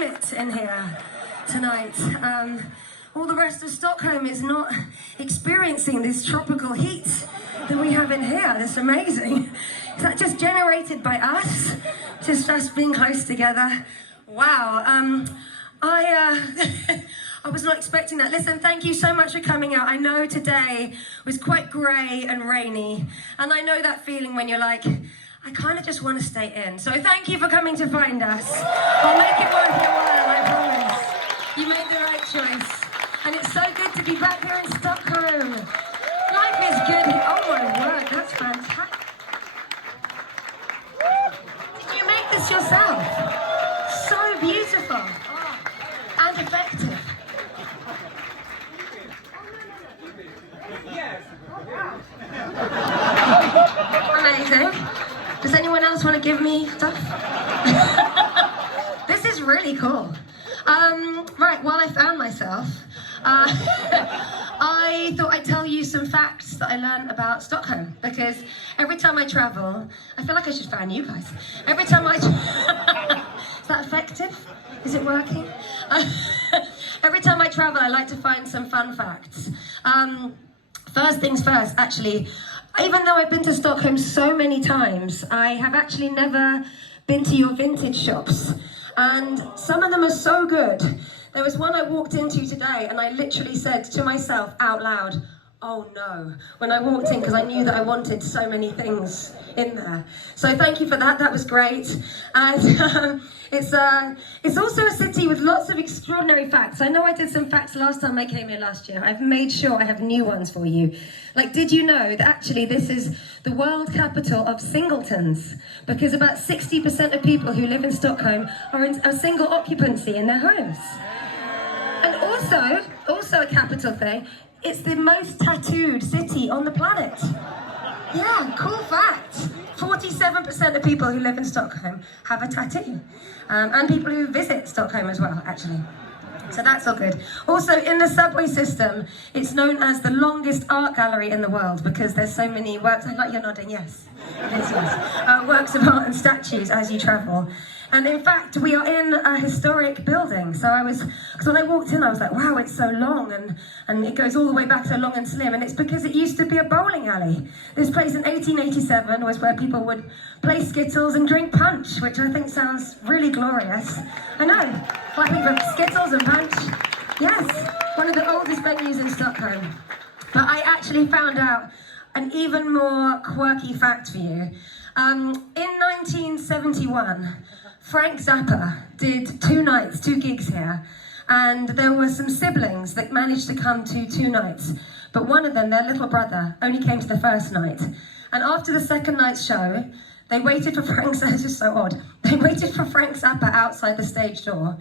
climate in here tonight. All the rest of Stockholm is not experiencing this tropical heat that we have in here. That's amazing. Is that just generated by us? Just us being close together? Wow. I was not expecting that. Listen, thank you so much for coming out. I know today was quite grey and rainy, and I know that feeling when you're like, I kind of just want to stay in. So thank you for coming to find us. I'll make it worth your while, I promise. You made the right choice. And it's so good to be back here in Stockholm. Life is good. Oh my word, that's fantastic. Did you make this yourself? So beautiful. And effective. Amazing. Does anyone else want to give me stuff? This is really cool. Right, while I found myself, I thought I'd tell you some facts that I learned about Stockholm, because every time I travel, I feel like I should fan you guys. Every time I... Is that effective? Is it working? Every time I travel, I like to find some fun facts. First things first, actually, even though I've been to Stockholm so many times, I have actually never been to your vintage shops. And some of them are so good. There was one I walked into today and I literally said to myself out loud, oh no, when I walked in, because I knew that I wanted so many things in there. So thank you for that, that was great. And it's also a city with lots of extraordinary facts. I know I did some facts last time I came here last year. I've made sure I have new ones for you. Like, did you know that actually this is the world capital of singletons? Because about 60% of people who live in Stockholm are in a single occupancy in their homes. And also a capital thing, it's the most tattooed city on the planet. Yeah, cool fact. 47% of people who live in Stockholm have a tattoo. And people who visit Stockholm as well, actually. So that's all good. Also, in the subway system, it's known as the longest art gallery in the world because there's so many works, like you're nodding, yes. Yes. Works of art and statues as you travel. And in fact, we are in a historic building. So because when I walked in, I was like, wow, it's so long, and it goes all the way back to Long and Slim, and it's because it used to be a bowling alley. This place in 1887 was where people would play skittles and drink punch, which I think sounds really glorious. I know, clapping for skittles and punch. Yes, one of the oldest venues in Stockholm. But I actually found out an even more quirky fact for you. In 1971, Frank Zappa did 2 gigs here, and there were some siblings that managed to come to 2 nights, but one of them, their little brother, only came to the first night. And after the second night's show, they waited for Frank Zappa, this is so odd, they waited for Frank Zappa outside the stage door,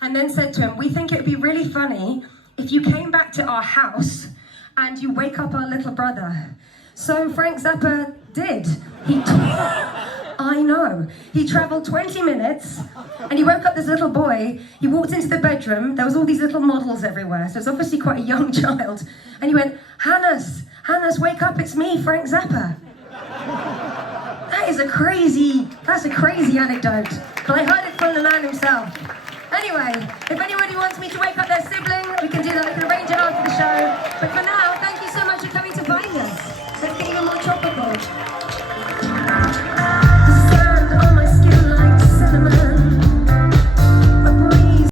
and then said to him, we think it would be really funny if you came back to our house and you wake up our little brother. So Frank Zappa did. I know. He travelled 20 minutes and he woke up this little boy. He walked into the bedroom. There was all these little models everywhere. So it's obviously quite a young child. And he went, Hannes, wake up, it's me, Frank Zappa. That's a crazy anecdote. But I heard it from the man himself. Anyway, if anybody wants me to wake up their sibling, we can do that. I can arrange